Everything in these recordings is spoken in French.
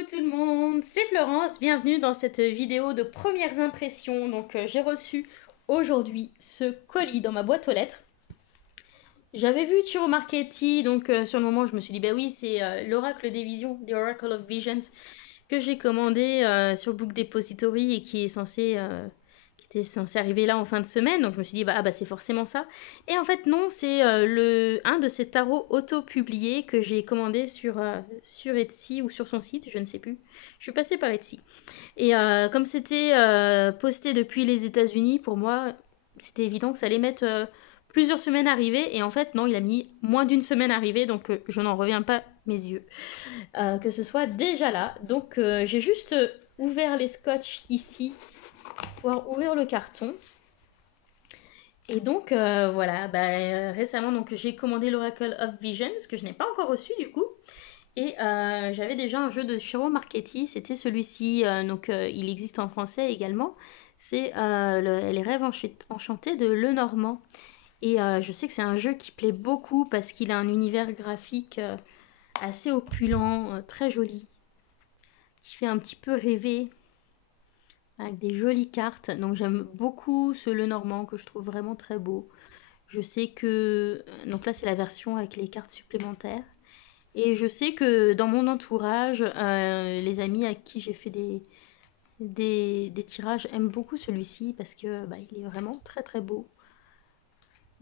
Coucou tout le monde, c'est Florence, bienvenue dans cette vidéo de premières impressions. Donc j'ai reçu aujourd'hui ce colis dans ma boîte aux lettres. J'avais vu Chiro Marchetti, donc sur le moment je me suis dit bah oui c'est l'oracle des visions, The Oracle of Visions, que j'ai commandé sur Book Depository et qui était censé arriver là en fin de semaine. Donc je me suis dit bah c'est forcément ça. Et en fait non, c'est un de ces tarots auto-publiés que j'ai commandé sur Etsy ou sur son site, je ne sais plus. Je suis passée par Etsy. Et comme c'était posté depuis les États-Unis, pour moi c'était évident que ça allait mettre plusieurs semaines à arriver. Et en fait non, il a mis moins d'une semaine à arriver, donc je n'en reviens pas mes yeux que ce soit déjà là. Donc j'ai juste ouvert les scotch ici pour pouvoir ouvrir le carton. Et donc voilà, récemment donc j'ai commandé l'Oracle of Vision, ce que je n'ai pas encore reçu du coup. Et j'avais déjà un jeu de Chiro Marchetti, c'était celui-ci, il existe en français également. C'est Les rêves enchantés de Lenormand. Et je sais que c'est un jeu qui plaît beaucoup parce qu'il a un univers graphique assez opulent, très joli, qui fait un petit peu rêver, avec des jolies cartes. Donc j'aime beaucoup ce Lenormand que je trouve vraiment très beau. Je sais que... Donc là c'est la version avec les cartes supplémentaires. Et je sais que dans mon entourage, les amis à qui j'ai fait des tirages aiment beaucoup celui-ci parce que il est vraiment très très beau.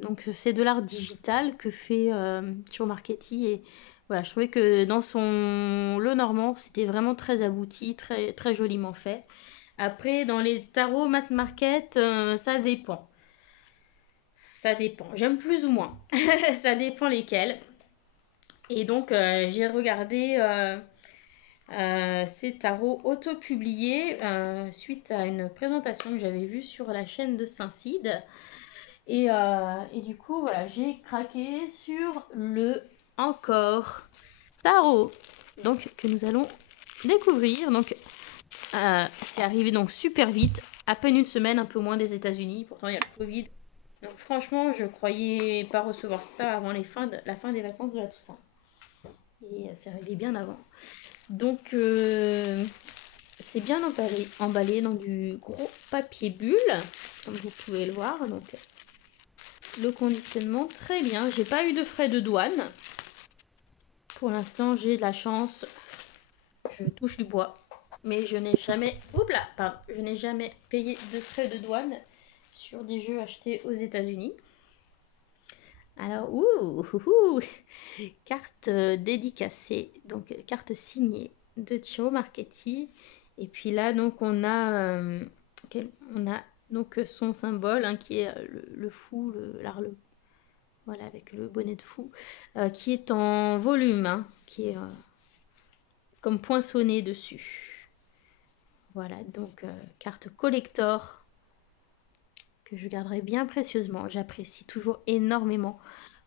Donc c'est de l'art digital que fait Joe Marchetti et voilà, je trouvais que dans son Lenormand, c'était vraiment très abouti, très, très joliment fait. Après, dans les tarots mass market, ça dépend. Ça dépend. J'aime plus ou moins. Ça dépend lesquels. Et donc, j'ai regardé ces tarots auto-publiés suite à une présentation que j'avais vue sur la chaîne de Saint-Cide. Et du coup, voilà, j'ai craqué sur le Encore Tarot. Donc, que nous allons découvrir. Donc, c'est arrivé donc super vite, à peine une semaine, un peu moins des États-Unis. Pourtant, il y a le Covid. Donc, franchement, je croyais pas recevoir ça avant la fin des vacances de la Toussaint. Et c'est arrivé bien avant. Donc, c'est bien emballé dans du gros papier bulle, comme vous pouvez le voir. Donc, le conditionnement, très bien. J'ai pas eu de frais de douane. Pour l'instant, j'ai de la chance. Je touche du bois. Mais je n'ai jamais, je n'ai jamais payé de frais de douane sur des jeux achetés aux États-Unis. Alors, carte dédicacée, donc carte signée de Chiro Marchetti. Et puis là, donc on a donc son symbole hein, qui est le fou, voilà, avec le bonnet de fou, qui est en volume, hein, qui est comme poinçonné dessus. Voilà, donc carte collector que je garderai bien précieusement. J'apprécie toujours énormément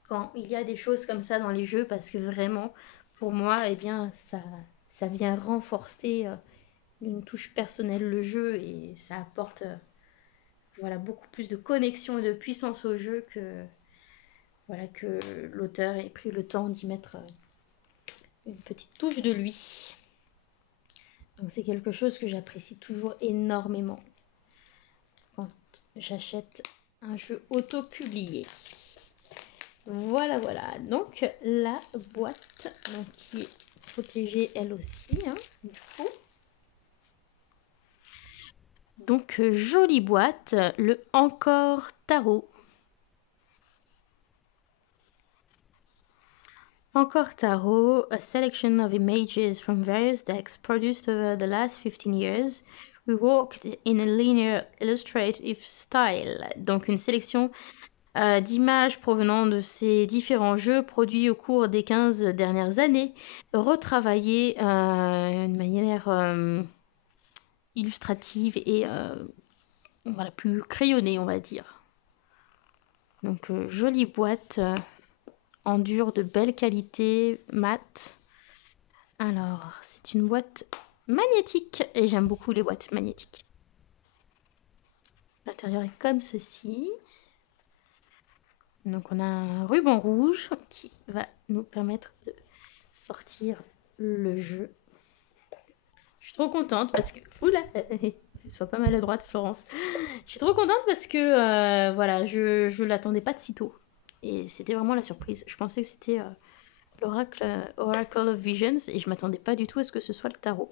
quand il y a des choses comme ça dans les jeux parce que vraiment, pour moi, eh bien, ça vient renforcer d'une touche personnelle le jeu et ça apporte voilà, beaucoup plus de connexion et de puissance au jeu voilà, que l'auteur ait pris le temps d'y mettre une petite touche de lui. Donc c'est quelque chose que j'apprécie toujours énormément quand j'achète un jeu auto-publié. Voilà, voilà. Donc la boîte donc, qui est protégée elle aussi, hein, du coup. Donc jolie boîte, le Encore Tarot. Encore Tarot, a selection of images from various decks produced over the last 15 years, reworked in a linear illustrative style. Donc une sélection d'images provenant de ces différents jeux produits au cours des 15 dernières années, retravaillées d'une manière illustrative et voilà, plus crayonnée, on va dire. Donc jolie boîte en dur de belle qualité, mat. Alors, c'est une boîte magnétique et j'aime beaucoup les boîtes magnétiques. L'intérieur est comme ceci. Donc on a un ruban rouge qui va nous permettre de sortir le jeu. suis trop contente parce que... Oula, sois pas maladroite, Florence. Je suis trop contente parce que, voilà, je l'attendais pas de si tôt. Et c'était vraiment la surprise. Je pensais que c'était l'oracle Oracle of Visions et je m'attendais pas du tout à ce que ce soit le tarot.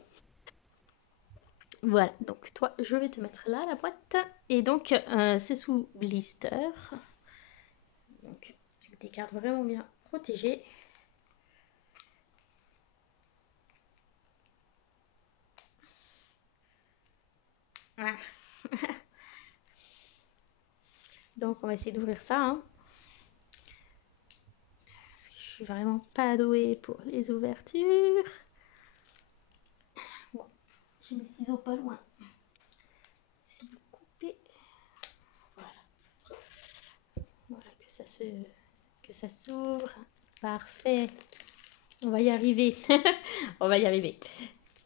Voilà, donc toi, je vais te mettre là la boîte. Et donc, c'est sous blister. Donc, avec des cartes vraiment bien protégées. Voilà. Donc, on va essayer d'ouvrir ça. Hein. Parce que je suis vraiment pas douée pour les ouvertures. Bon, j'ai mes ciseaux pas loin. Essayer de couper. Voilà. Voilà, que ça s'ouvre. Parfait. On va y arriver. On va y arriver.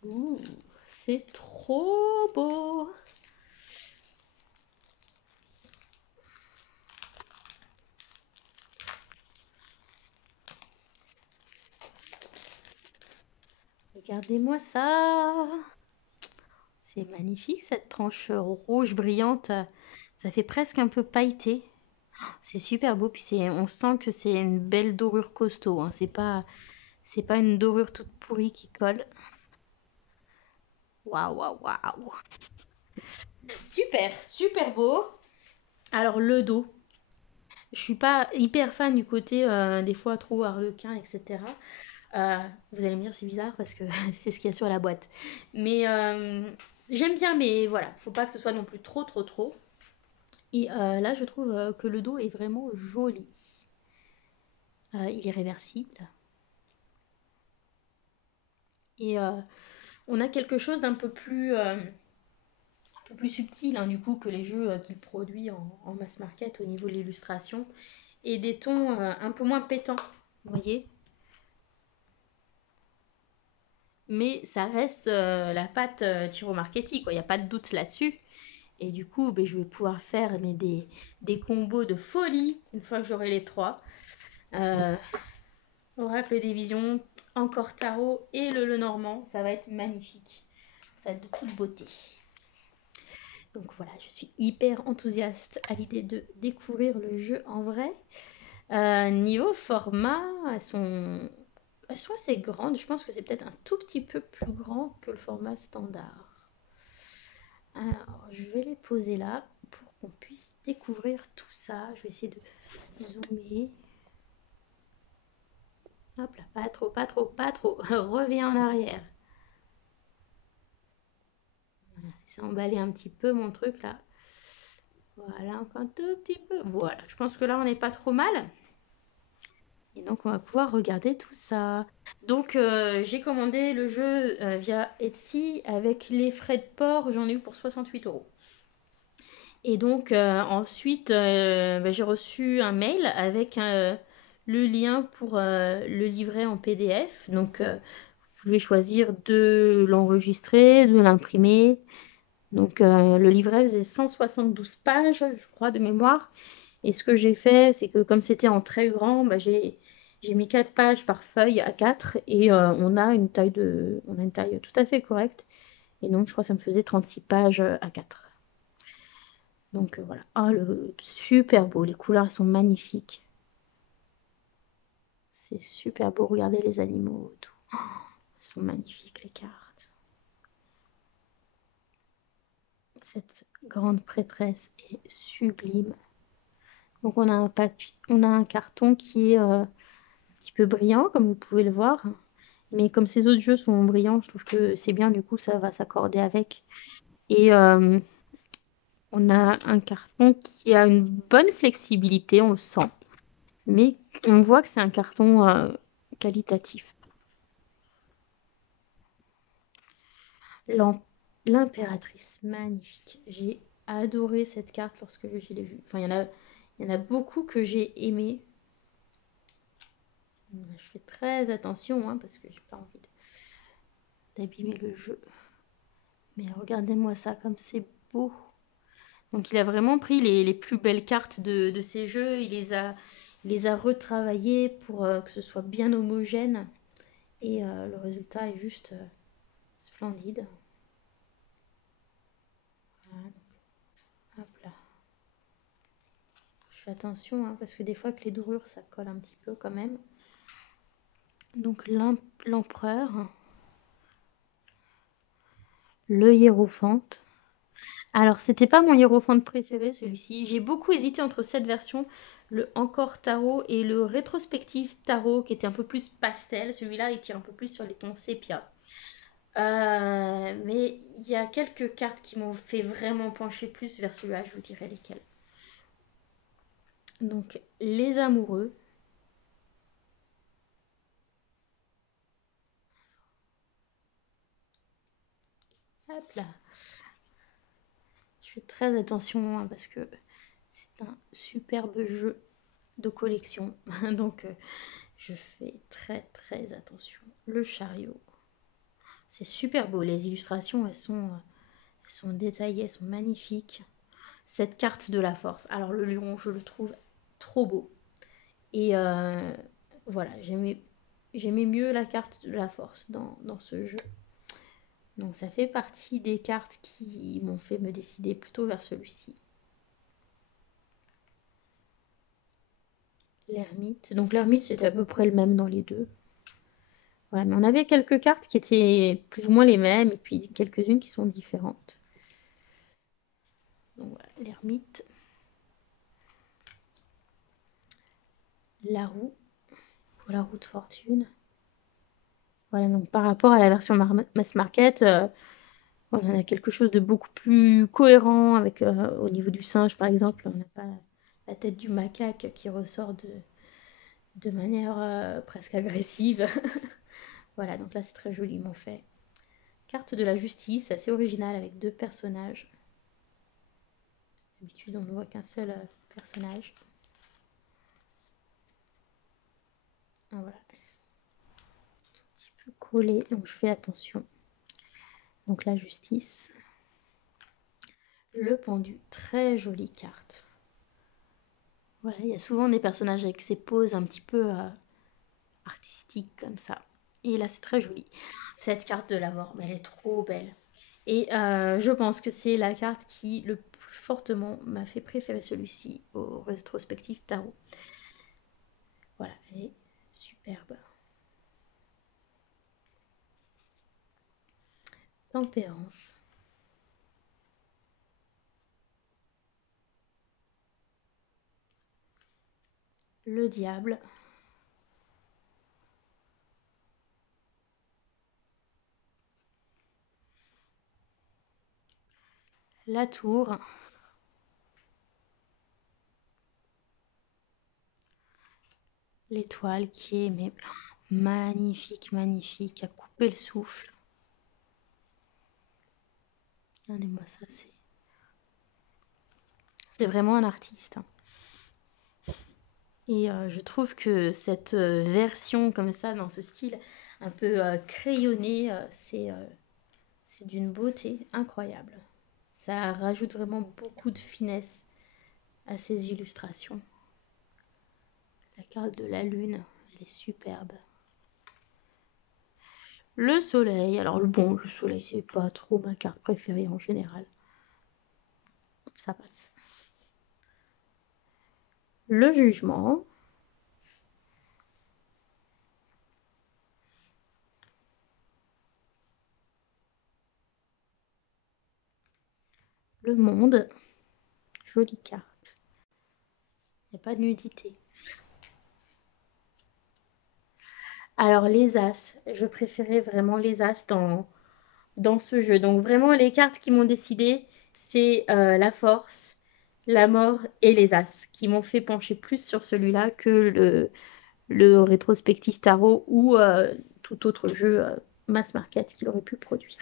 Ouh, c'est trop beau. Regardez-moi ça. C'est magnifique cette tranche rouge brillante. Ça fait presque un peu pailleté. C'est super beau. Puis on sent que c'est une belle dorure costaud. Hein. C'est pas une dorure toute pourrie qui colle. Waouh, waouh, waouh. Super, super beau. Alors le dos. Je suis pas hyper fan du côté des fois trop harlequin, etc. Vous allez me dire c'est bizarre parce que c'est ce qu'il y a sur la boîte. Mais j'aime bien, mais voilà, faut pas que ce soit non plus trop trop trop. Et là je trouve que le dos est vraiment joli. Il est réversible. Et on a quelque chose d'un peu plus subtil hein, du coup que les jeux qu'il produit en mass market au niveau de l'illustration. Et des tons un peu moins pétants, vous voyez. Mais ça reste la patte Chiro Marchetti, quoi. Il n'y a pas de doute là-dessus. Et du coup, ben, je vais pouvoir faire des combos de folie une fois que j'aurai les trois. Euh, Oracle des Visions, encore Tarot et le Lenormand. Ça va être magnifique. Ça va être de toute beauté. Donc voilà, je suis hyper enthousiaste à l'idée de découvrir le jeu en vrai. Niveau format, elles sont assez grandes. Je pense que c'est peut-être un tout petit peu plus grand que le format standard. Alors, je vais les poser là pour qu'on puisse découvrir tout ça. Je vais essayer de zoomer. Hop là, pas trop, pas trop, pas trop. Reviens en arrière. Voilà, c'est emballé un petit peu mon truc là. Voilà, encore un tout petit peu. Voilà, je pense que là on n'est pas trop mal. Et donc on va pouvoir regarder tout ça. Donc j'ai commandé le jeu via Etsy avec les frais de port, j'en ai eu pour 68 euros. Et donc ensuite bah, j'ai reçu un mail avec le lien pour le livret en PDF. Donc vous pouvez choisir de l'enregistrer, de l'imprimer. Donc le livret faisait 172 pages, je crois, de mémoire. Et ce que j'ai fait, c'est que comme c'était en très grand, bah, j'ai mis 4 pages par feuille à 4 et on a une taille tout à fait correcte. Et donc, je crois que ça me faisait 36 pages à 4. Donc voilà. Ah, super beau. Les couleurs sont magnifiques. C'est super beau. Regardez les animaux. Tout. Oh, elles sont magnifiques, les cartes. Cette grande prêtresse est sublime. Donc on a un carton qui est un petit peu brillant, comme vous pouvez le voir. Mais comme ces autres jeux sont brillants, je trouve que c'est bien, du coup, ça va s'accorder avec. Et on a un carton qui a une bonne flexibilité, on le sent. Mais on voit que c'est un carton qualitatif. L'impératrice, magnifique. J'ai adoré cette carte lorsque je l'ai vue. Enfin, il y en a beaucoup que j'ai aimé. Je fais très attention hein, parce que j'ai pas envie d'abîmer le jeu. Mais regardez-moi ça comme c'est beau. Donc il a vraiment pris les plus belles cartes de ces jeux, il les a retravaillées pour que ce soit bien homogène. Et le résultat est juste splendide. Voilà, hop là. Je fais attention hein, parce que des fois avec les dorures ça colle un petit peu quand même. Donc l'empereur, le hiérophante. Alors c'était pas mon hiérophante préféré celui-ci. J'ai beaucoup hésité entre cette version, le encore tarot et le rétrospectif tarot qui était un peu plus pastel. Celui-là il tire un peu plus sur les tons sépia. Mais il y a quelques cartes qui m'ont fait vraiment pencher plus vers celui-là, je vous dirai lesquelles. Donc les amoureux. Hop là. Je fais très attention hein, parce que c'est un superbe jeu de collection. Donc je fais très attention. Le chariot. C'est super beau. Les illustrations, elles sont détaillées, elles sont magnifiques. Cette carte de la force. Alors le lion, je le trouve trop beau. Et voilà, j'aimais mieux la carte de la force dans ce jeu. Donc ça fait partie des cartes qui m'ont fait me décider plutôt vers celui-ci. L'ermite. Donc l'ermite, c'était à peu près le même dans les deux. Voilà, mais on avait quelques cartes qui étaient plus ou moins les mêmes, et puis quelques-unes qui sont différentes. Donc voilà, l'ermite. La roue, pour la roue de fortune. Voilà, donc par rapport à la version mass market, on a quelque chose de beaucoup plus cohérent avec, au niveau du singe par exemple, on n'a pas la tête du macaque qui ressort de manière presque agressive. Voilà, donc là c'est très joliment fait. Carte de la justice, assez originale avec deux personnages. D'habitude on ne voit qu'un seul personnage. Ah, voilà, ils sont un petit peu collés, donc je fais attention. Donc la justice. Le pendu, très jolie carte. Voilà, il y a souvent des personnages avec ces poses un petit peu artistiques comme ça. Et là, c'est très joli. Cette carte de la mort, mais elle est trop belle. Et je pense que c'est la carte qui le plus fortement m'a fait préférer celui-ci au rétrospectif tarot. Voilà, elle est superbe. Tempérance. Le diable. La tour. L'étoile qui est mais, magnifique, magnifique, à couper le souffle. Regardez-moi ça, c'est vraiment un artiste. Hein. Et je trouve que cette version comme ça, dans ce style un peu crayonné, c'est d'une beauté incroyable. Ça rajoute vraiment beaucoup de finesse à ces illustrations. La carte de la lune, elle est superbe. Le soleil, alors bon, le soleil c'est pas trop ma carte préférée en général. Ça passe. Le jugement. Le monde. Jolie carte. Il n'y a pas de nudité. Alors les As, je préférais vraiment les As dans ce jeu. Donc vraiment les cartes qui m'ont décidé, c'est la force, la mort et les As, qui m'ont fait pencher plus sur celui-là que le rétrospectif tarot ou tout autre jeu mass market qu'il aurait pu produire.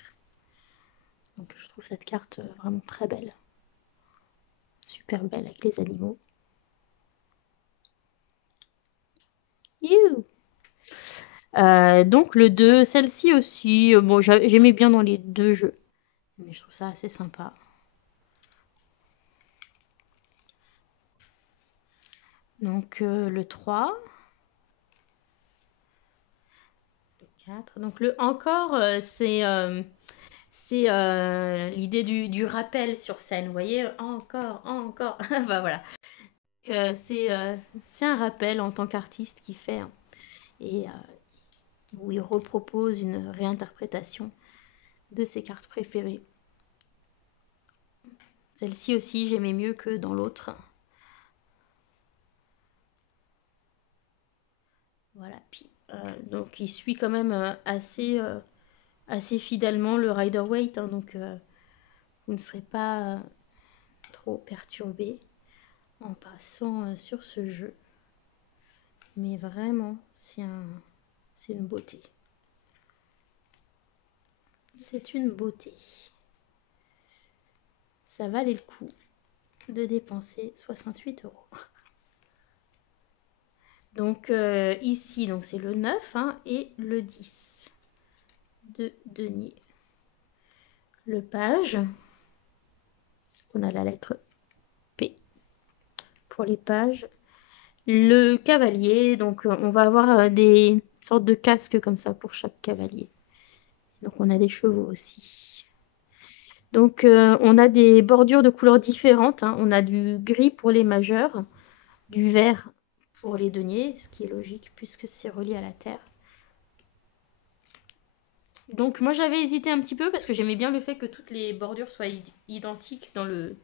Donc je trouve cette carte vraiment très belle. Super belle avec les animaux. You. Donc le 2, celle-ci aussi, bon, j'aimais bien dans les deux jeux, mais je trouve ça assez sympa. Donc le 3, le 4, donc le encore, c'est l'idée du rappel sur scène. Vous voyez, encore, encore. Bah voilà. C'est un rappel en tant qu'artiste qui fait, hein, et où il repropose une réinterprétation de ses cartes préférées. Celle-ci aussi, j'aimais mieux que dans l'autre. Voilà, puis donc il suit quand même assez fidèlement le Rider-Waite, hein, donc vous ne serez pas trop perturbé en passant sur ce jeu. Mais vraiment, c'est une beauté. C'est une beauté. Ça valait le coup de dépenser 68 euros. Donc ici, donc c'est le 9, hein, et le 10 de denier. Le page. On a la lettre P pour les pages. Le cavalier, donc on va avoir des sortes de casques comme ça pour chaque cavalier. Donc on a des chevaux aussi. Donc on a des bordures de couleurs différentes, hein. On a du gris pour les majeurs, du vert pour les deniers, ce qui est logique puisque c'est relié à la terre. Donc moi j'avais hésité un petit peu parce que j'aimais bien le fait que toutes les bordures soient identiques dans le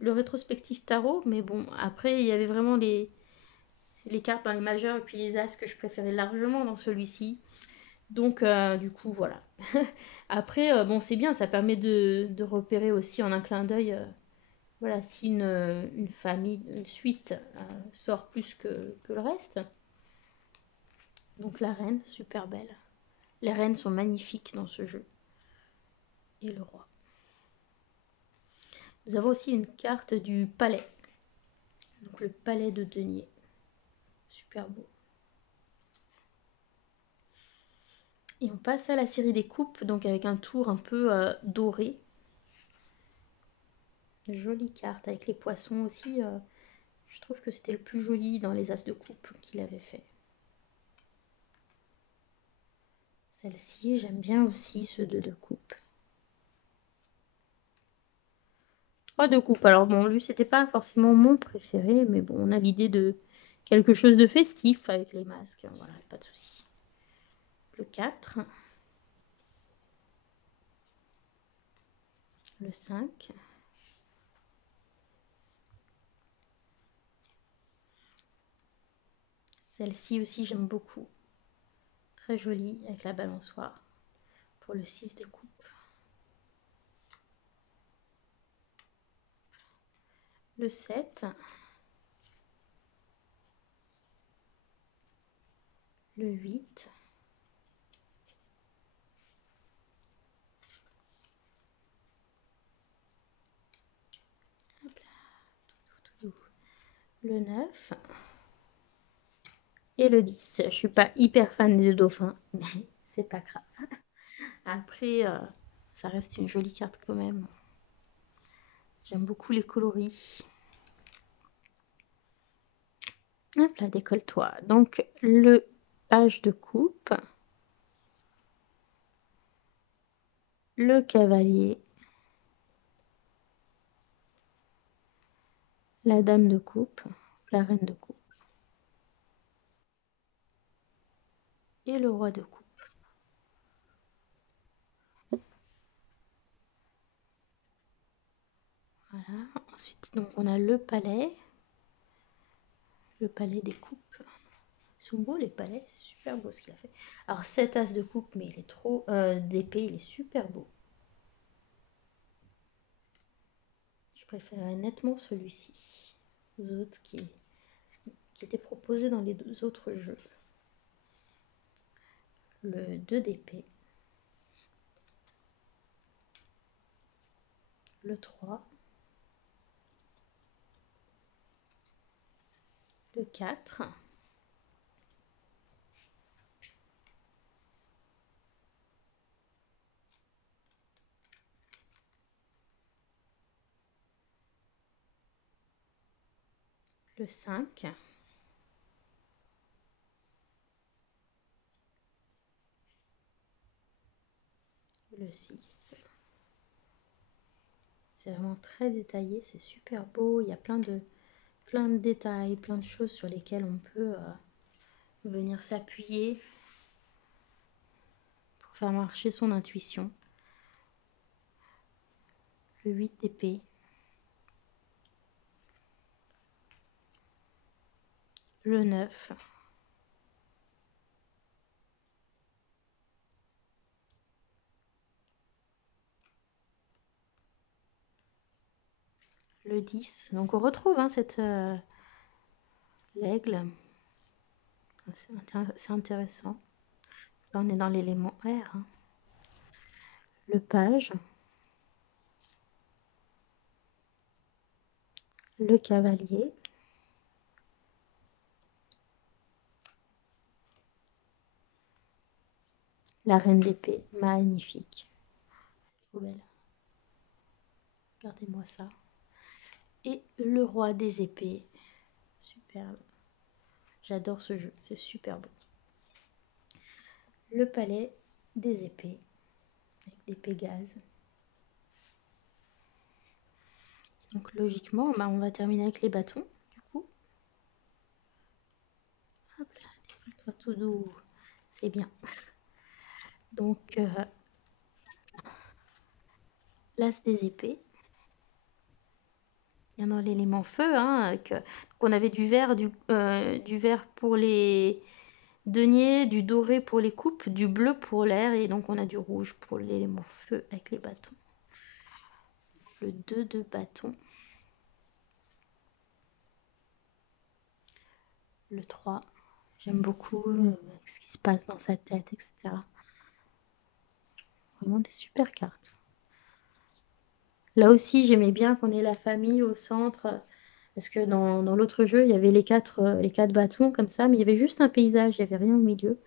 rétrospectif tarot. Mais bon, après il y avait vraiment les cartes dans les majeurs et puis les as que je préférais largement dans celui-ci. Donc du coup voilà. Après bon c'est bien, ça permet de repérer aussi en un clin d'œil voilà, si une famille, une suite sort plus que le reste. Donc la reine, super belle. Les reines sont magnifiques dans ce jeu. Et le roi. Nous avons aussi une carte du palais. Donc le palais de denier. Super beau. Et on passe à la série des coupes, donc avec un tour un peu doré. Jolie carte avec les poissons aussi. Je trouve que c'était le plus joli dans les as de coupe qu'il avait fait. Celle-ci, j'aime bien aussi ce 2 de coupe. 3 de coupe. Alors bon, lui, c'était pas forcément mon préféré, mais bon, on a l'idée de quelque chose de festif avec les masques. Voilà, pas de souci. Le 4. Le 5. Celle-ci aussi, j'aime beaucoup. Très jolie avec la balançoire pour le 6 de coupe. Le 7. Le 8. Hop là. Le 9. Et le 10. Je suis pas hyper fan des dauphins, mais c'est pas grave. Après, ça reste une jolie carte quand même. J'aime beaucoup les coloris. Hop là, décolle-toi. Donc, le page de coupe. Le cavalier. La dame de coupe. La reine de coupe. Et le roi de coupe. Voilà. Ensuite, donc, on a le palais. Le palais des coupes. Ils sont beaux les palais, c'est super beau ce qu'il a fait. Alors 7 as de coupe, mais il est trop d'épée, il est super beau. Je préférerais nettement celui-ci aux autres qui étaient proposés dans les deux autres jeux. Le 2 d'épée. Le 3. Le 4. Le 5. Le 6. C'est vraiment très détaillé, c'est super beau. Il y a plein de détails, plein de choses sur lesquelles on peut venir s'appuyer pour faire marcher son intuition. Le 8 d'épée. Le 9. Le 10. Donc on retrouve hein, cette l'aigle. C'est intéressant. Là, on est dans l'élément air. Hein. Le page. Le cavalier. La reine d'épée. Magnifique. Trop belle. Regardez-moi ça. Et le roi des épées. Superbe. J'adore ce jeu. C'est super beau. Le palais des épées. Avec des Pégases. Donc logiquement, bah, on va terminer avec les bâtons, du coup. Hop là, décolle-toi tout doux. C'est bien. Donc, l'as des épées. Bien dans l'élément feu. Hein, donc on avait du vert pour les deniers, du doré pour les coupes, du bleu pour l'air. Et donc on a du rouge pour l'élément feu avec les bâtons. Le 2 de bâton. Le 3. J'aime beaucoup ce qui se passe dans sa tête, etc. Vraiment des super cartes. Là aussi, j'aimais bien qu'on ait la famille au centre. Parce que dans l'autre jeu, il y avait les quatre bâtons comme ça. Mais il y avait juste un paysage, il n'y avait rien au milieu.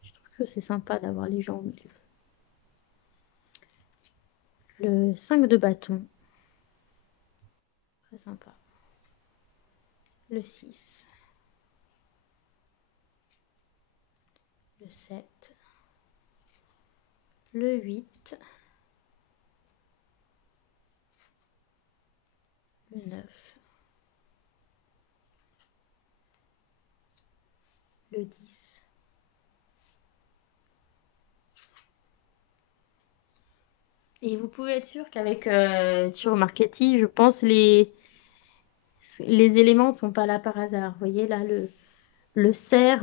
Je trouve que c'est sympa d'avoir les gens au milieu. Le 5 de bâton. Très sympa. Le 6. Le 7. Le 8. Le 9. Le 10. Et vous pouvez être sûr qu'avec Chiro Marchetti, je pense les éléments ne sont pas là par hasard. Vous voyez là, le cerf,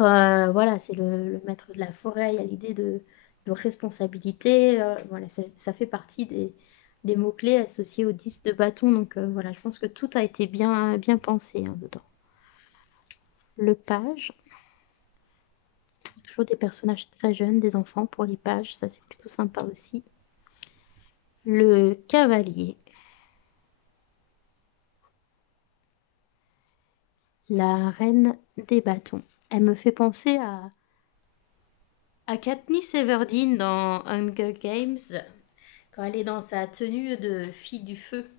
voilà, c'est le maître de la forêt. Il y a l'idée de responsabilité. Voilà, ça fait partie des mots-clés associés au 10 de bâton. Donc voilà, je pense que tout a été bien pensé hein, dedans. Le page. Toujours des personnages très jeunes, des enfants pour les pages. Ça, c'est plutôt sympa aussi. Le cavalier. La reine des bâtons. Elle me fait penser à Katniss Everdeen dans Hunger Games, quand elle est dans sa tenue de fille du feu.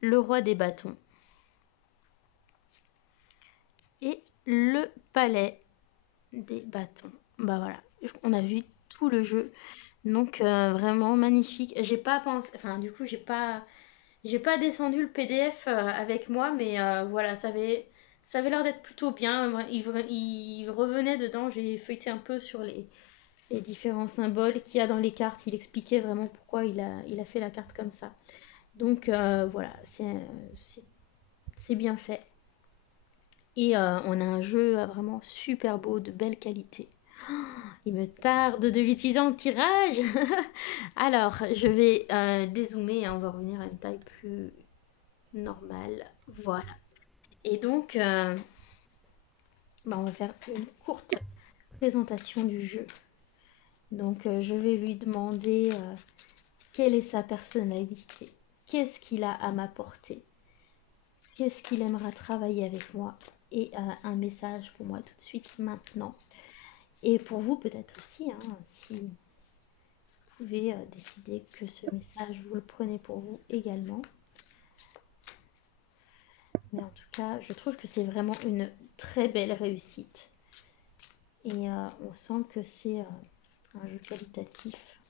Le roi des bâtons. Et le palais des bâtons. Bah voilà, on a vu tout le jeu. Donc vraiment magnifique. J'ai pas pensé, enfin du coup j'ai pas descendu le PDF avec moi, mais voilà, ça avait l'air d'être plutôt bien. Il revenait dedans, j'ai feuilleté un peu sur les différents symboles qu'il y a dans les cartes. Il expliquait vraiment pourquoi il a fait la carte comme ça. Donc voilà, c'est bien fait. Et on a un jeu vraiment super beau, de belle qualité. Il me tarde de l'utiliser en tirage. Alors, je vais dézoomer, hein, on va revenir à une taille plus normale. Voilà. Et donc, bah, on va faire une courte présentation du jeu. Donc, je vais lui demander quelle est sa personnalité, qu'est-ce qu'il a à m'apporter, qu'est-ce qu'il aimera travailler avec moi, et un message pour moi tout de suite maintenant. Et pour vous peut-être aussi, hein, si vous pouvez décider que ce message, vous le prenez pour vous également. Mais en tout cas, je trouve que c'est vraiment une très belle réussite. Et on sent que c'est un jeu qualitatif.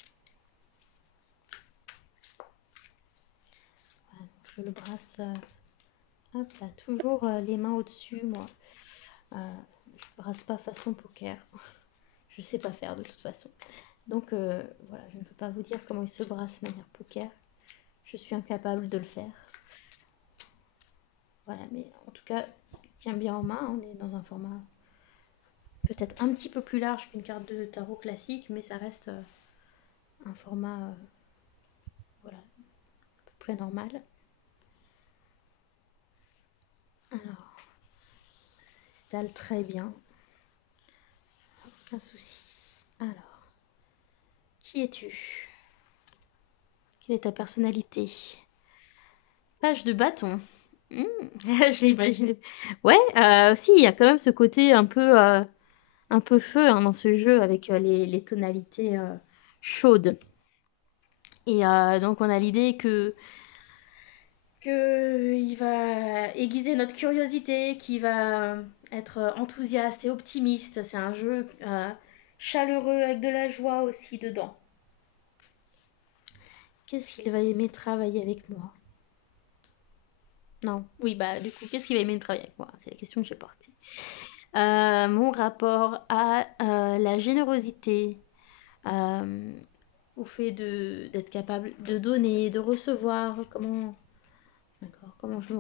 je le brasse. Hop là, toujours les mains au-dessus, moi. Je brasse pas façon poker. Je sais pas faire de toute façon. Donc voilà, je ne peux pas vous dire comment il se brasse de manière poker. Je suis incapable de le faire. Voilà, mais en tout cas, il tient bien en main. On est dans un format peut-être un petit peu plus large qu'une carte de tarot classique, mais ça reste un format voilà, à peu près normal. Alors, ça s'étale très bien. Aucun souci. Alors, qui es-tu? Quelle est ta personnalité? Page de bâton. J'ai imaginé. Ouais, aussi, il y a quand même ce côté un peu feu hein, dans ce jeu avec les tonalités chaudes. Et donc, on a l'idée que il va aiguiser notre curiosité, qui va être enthousiaste et optimiste. C'est un jeu chaleureux avec de la joie aussi dedans. Qu'est-ce qu'il va aimer travailler avec moi? Non, oui, bah du coup, qu'est-ce qu'il va aimer travailler avec moi? C'est la question que j'ai portée. Mon rapport à la générosité, euh, au fait d'être capable de donner, de recevoir, d'accord, comment je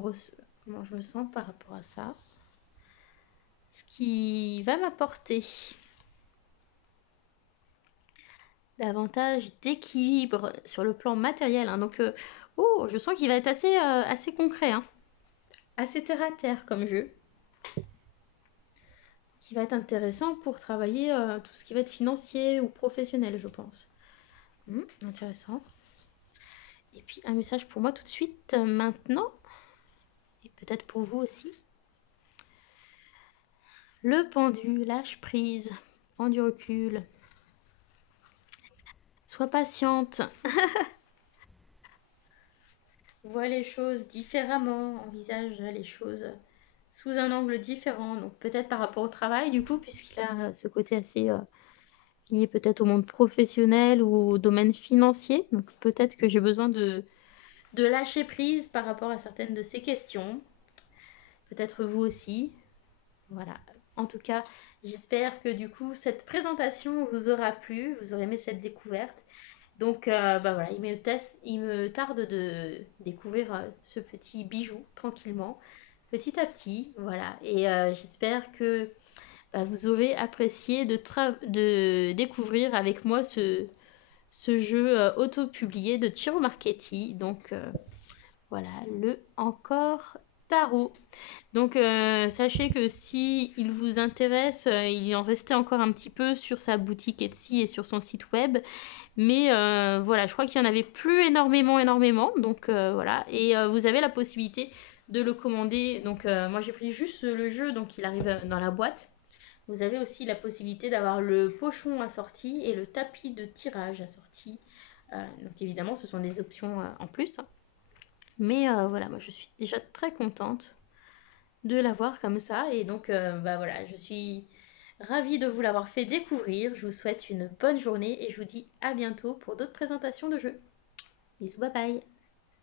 me sens par rapport à ça. Ce qui va m'apporter davantage d'équilibre sur le plan matériel, hein. Donc, oh, je sens qu'il va être assez concret, hein. Assez terre à terre comme jeu. Qui va être intéressant pour travailler tout ce qui va être financier ou professionnel, je pense. Intéressant. Et puis un message pour moi tout de suite, maintenant, et peut-être pour vous aussi. Le pendu, lâche prise, prends du recul. Sois patiente. Vois les choses différemment, envisage les choses sous un angle différent. Donc peut-être par rapport au travail du coup, puisqu'il a ce côté assez lié peut-être au monde professionnel ou au domaine financier. Donc peut-être que j'ai besoin de lâcher prise par rapport à certaines de ces questions. Peut-être vous aussi. Voilà. En tout cas, j'espère que du coup, cette présentation vous aura plu, vous aurez aimé cette découverte. Donc, bah voilà, il me tarde de découvrir ce petit bijou tranquillement, petit à petit. Voilà. Et j'espère que bah, vous aurez apprécié de découvrir avec moi ce jeu auto-publié de Ciro Marchetti. Donc, voilà, le Encore Tarot. Donc, sachez que si il vous intéresse, il en restait encore un petit peu sur sa boutique Etsy et sur son site web. Mais voilà, je crois qu'il y en avait plus énormément. Donc, voilà. Et vous avez la possibilité de le commander. Donc, moi, j'ai pris juste le jeu, donc il arrive dans la boîte. Vous avez aussi la possibilité d'avoir le pochon assorti et le tapis de tirage assorti. Donc, évidemment, ce sont des options en plus. Mais voilà, moi je suis déjà très contente de l'avoir comme ça. Et donc, bah voilà, je suis ravie de vous l'avoir fait découvrir. Je vous souhaite une bonne journée et je vous dis à bientôt pour d'autres présentations de jeux. Bisous, bye bye!